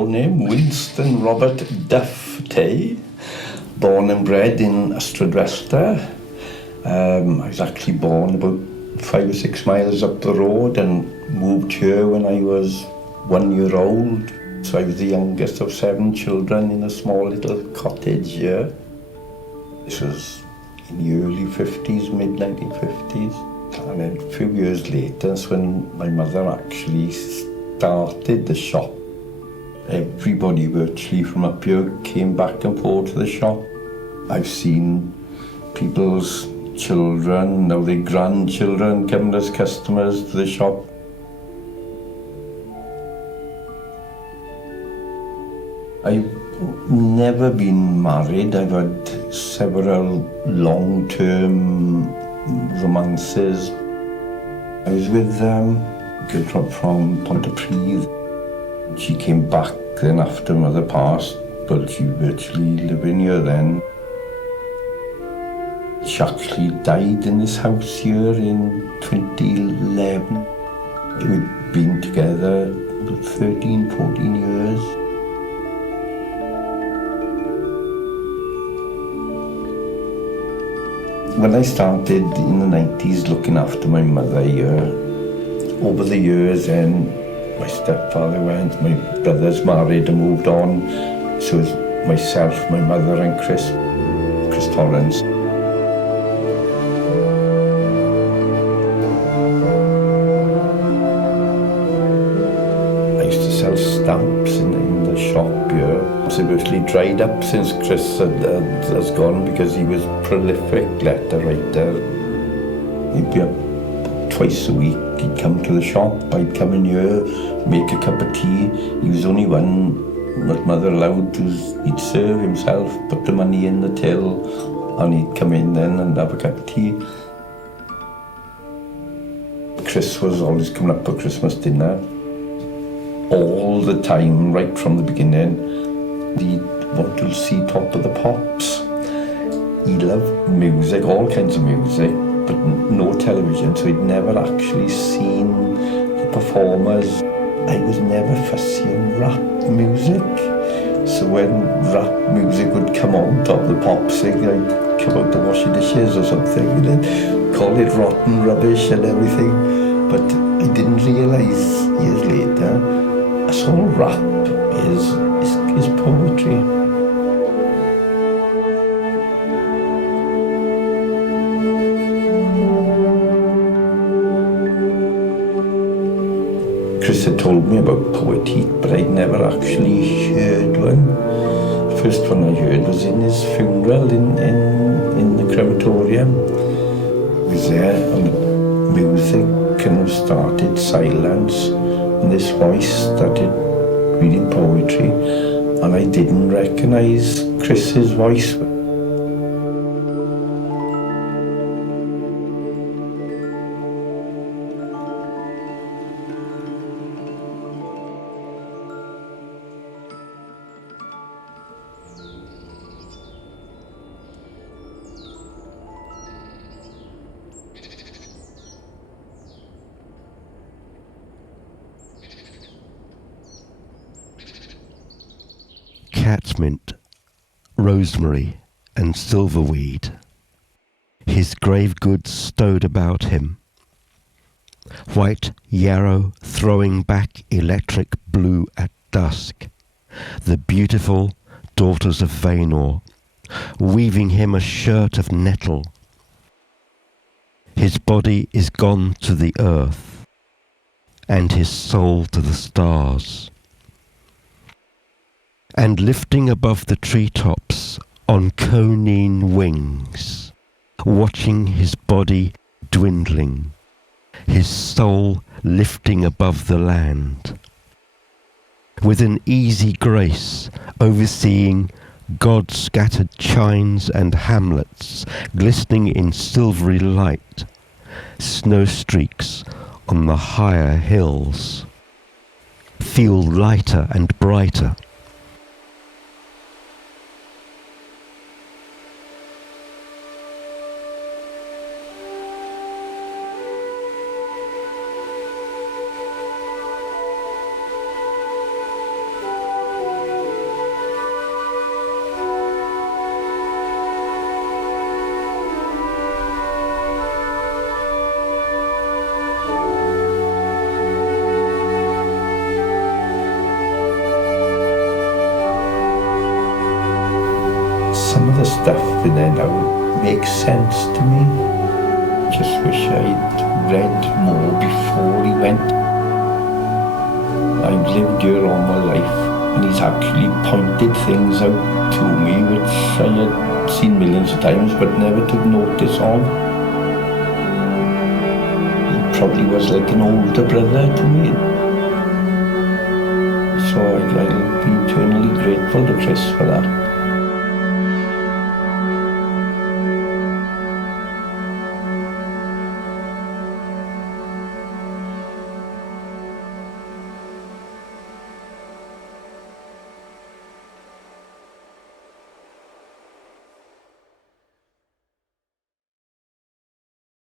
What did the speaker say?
full name, Winston Robert Duff Tay, born and bred in Ystrad Wester. I was actually born about 5 or 6 miles up the road and moved here when I was 1 year old. So I was the youngest of 7 children in a small little cottage here. This was in the early 50s, mid-1950s. And then a few years later, that's when my mother actually started the shop. Everybody virtually from up here came back and forth to the shop. I've seen people's children, now their grandchildren, come as customers to the shop. I've never been married. I've had several long-term romances. I was with a girl from Pontypridd. She came back then after mother passed, but she virtually living here then. She actually died in this house here in 2011. We'd been together about 13, 14 years. When I started in the 90s looking after my mother here, over the years then my stepfather went, my brothers married and moved on, so it was myself, my mother and Chris Torrance. I used to sell stamps in the shop here. It virtually dried up since Chris has gone because he was a prolific letter writer. He'd be up twice a week. He'd come to the shop. I'd come in here, make a cup of tea. He was only one that mother allowed to. He'd serve himself, put the money in the till, and he'd come in then and have a cup of tea. Chris was always coming up for Christmas dinner. All the time, right from the beginning. He'd want to see Top of the Pops. He loved music, all kinds of music, but no television, so he'd never actually seen the performers. I was never fussy on rap music, so when rap music would come on, Top of the Pops, I'd come out to wash the dishes or something, and then call it rotten rubbish and everything. But I didn't realise years later, that's all rap is poetry. Chris had told me about poetry, but I'd never actually heard one. The first one I heard was in his funeral in the crematorium. He was there and the music kind of started silence and this voice started reading poetry, and I didn't recognise Chris's voice. Catmint, rosemary and silverweed, his grave goods stowed about him. White yarrow throwing back electric blue at dusk, the beautiful daughters of Vaynor, weaving him a shirt of nettle. His body is gone to the earth, and his soul to the stars. And lifting above the treetops on conine wings, watching his body dwindling, his soul lifting above the land. With an easy grace overseeing God-scattered chines and hamlets glistening in silvery light, snow streaks on the higher hills feel lighter and brighter. some of the stuff in there now makes sense to me. Just wish I'd read more before he went. I've lived here all my life, and he's actually pointed things out to me which I had seen millions of times but never took notice of. He probably was like an older brother to me. So I'll be eternally grateful to Chris for that.